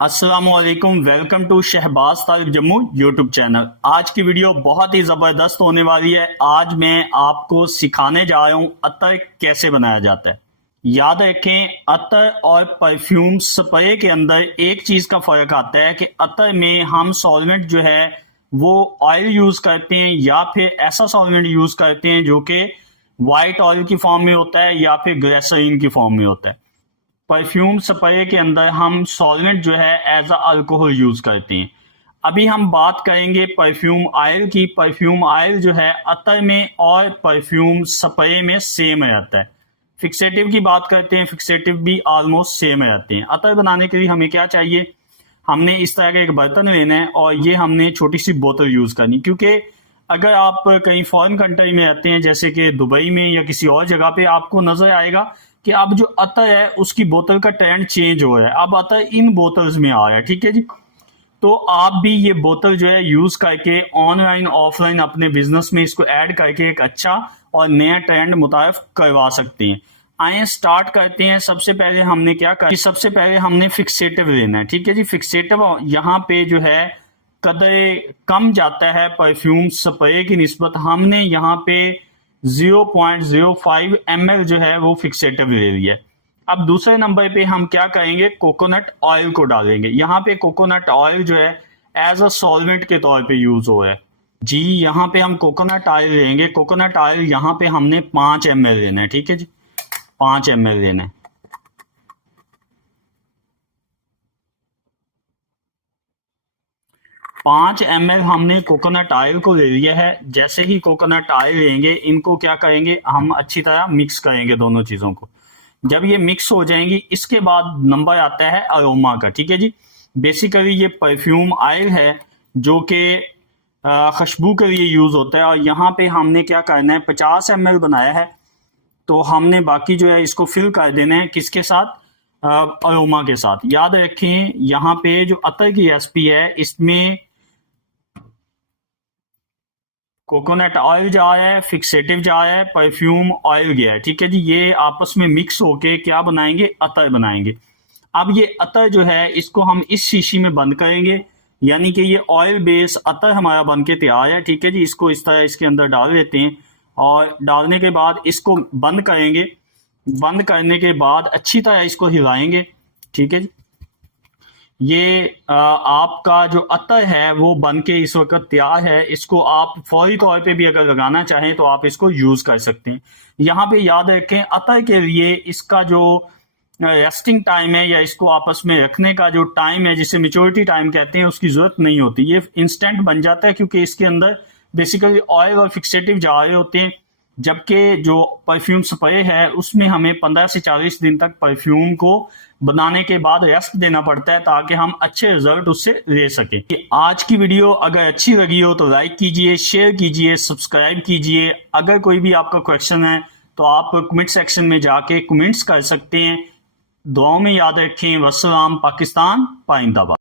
अस्सलामुअलैकुम, welcome to Shahbaz Tariq Jammu YouTube channel. आज की वीडियो बहुत ही ज़बरदस्त होने वाली है। आज मैं आपको सिखाने जा रहा हूँ अतर कैसे बनाया जाता है। याद रखें, अतर और परफ्यूम स्प्रे के अंदर एक चीज़ का फ़र्क आता है कि अतर में हम सॉल्वेंट जो है वो ऑयल यूज़ करते हैं या फिर ऐसा सॉल्वेंट यूज़ करते हैं जो कि वाइट ऑयल की फॉर्म में होता है या फिर ग्लिसरीन की फॉर्म में होता है। परफ्यूम स्प्रे के अंदर हम सॉल्वेंट जो है एज अ अल्कोहल यूज करते हैं। अभी हम बात करेंगे परफ्यूम ऑयल की। परफ्यूम ऑयल जो है अतर में और परफ्यूम स्प्रे में सेम रहता है। फिक्सेटिव की बात करते हैं, फिक्सेटिव भी ऑलमोस्ट सेम रहते हैं। अतर बनाने के लिए हमें क्या चाहिए, हमने इस तरह का एक बर्तन लेना है और ये हमने छोटी सी बोतल यूज करनी, क्योंकि अगर आप कहीं फॉरेन कंट्री में रहते हैं जैसे कि दुबई में या किसी और जगह पे, आपको नजर आएगा कि अब जो अतर है उसकी बोतल का ट्रेंड चेंज हो रहा है। अब अतर इन बोतल्स में आ रहा है, ठीक है जी। तो आप भी ये बोतल जो है यूज करके ऑनलाइन ऑफलाइन अपने बिजनेस में इसको ऐड करके एक अच्छा और नया ट्रेंड मुतारिफ करवा सकते हैं। आइए स्टार्ट करते हैं। सबसे पहले हमने क्या कहा कि सबसे पहले हमने फिक्सेटिव लेना है, ठीक है जी। फिक्सेटिव यहाँ पे जो है कदर कम जाता है परफ्यूम स्प्रे की निस्बत। हमने यहाँ पे 0.05 ml जो है वो फिक्सेटिव ले लिया है। अब दूसरे नंबर पे हम क्या करेंगे, कोकोनट ऑयल को डालेंगे। यहाँ पे कोकोनट ऑयल जो है एज अ सॉल्वेंट के तौर पे यूज हो रहा है जी। यहाँ पे हम कोकोनट ऑयल लेंगे। कोकोनट ऑयल यहाँ पे हमने 5 ml लेना है, ठीक है जी। 5 ml लेना है। 5 ml हमने कोकोनट ऑयल को ले लिया है। जैसे ही कोकोनट ऑयल लेंगे, इनको क्या करेंगे, हम अच्छी तरह मिक्स करेंगे दोनों चीजों को। जब ये मिक्स हो जाएंगी, इसके बाद नंबर आता है अरोमा का, ठीक है जी। बेसिकली ये परफ्यूम ऑयल है जो कि खुशबू के लिए यूज होता है। और यहाँ पे हमने क्या करना है, 50 ml बनाया है, तो हमने बाकी जो है इसको फिल कर देना है किसके साथ, अरोमा के साथ। याद रखें, यहाँ पे जो अतर की रेसिपी है इसमें कोकोनट ऑयल जा रहा है, फिक्सेटिव जा रहा है, परफ्यूम ऑयल गया है, ठीक है जी। ये आपस में मिक्स होके क्या बनाएंगे, अतर बनाएंगे। अब ये अतर जो है इसको हम इस शीशी में बंद करेंगे, यानी कि ये ऑयल बेस अतर हमारा बन के तैयार है, ठीक है जी। इसको इस तरह इसके अंदर डाल देते हैं और डालने के बाद इसको बंद करेंगे। बंद करने के बाद अच्छी तरह इसको हिलाएंगे, ठीक है जी। ये आपका जो अतर है वो बन के इस वक्त तैयार है। इसको आप फौरी तौर पे भी अगर लगाना चाहें तो आप इसको यूज कर सकते हैं। यहाँ पे याद रखें, अतर के लिए इसका जो रेस्टिंग टाइम है या इसको आपस में रखने का जो टाइम है, जिसे मेच्योरिटी टाइम कहते हैं, उसकी जरूरत नहीं होती। ये इंस्टेंट बन जाता है क्योंकि इसके अंदर बेसिकली ऑयल और फिक्सेटिव जा रहे होते हैं। जबकि जो परफ्यूम स्प्रे है उसमें हमें 15 से 40 दिन तक परफ्यूम को बनाने के बाद रेस्ट देना पड़ता है ताकि हम अच्छे रिजल्ट उससे ले सकें। आज की वीडियो अगर अच्छी लगी हो तो लाइक कीजिए, शेयर कीजिए, सब्सक्राइब कीजिए। अगर कोई भी आपका क्वेश्चन है तो आप कमेंट सेक्शन में जाके कमेंट्स कर सकते हैं। दुआओं में याद रखें। वस्सलाम। पाकिस्तान पाइंदाबाद।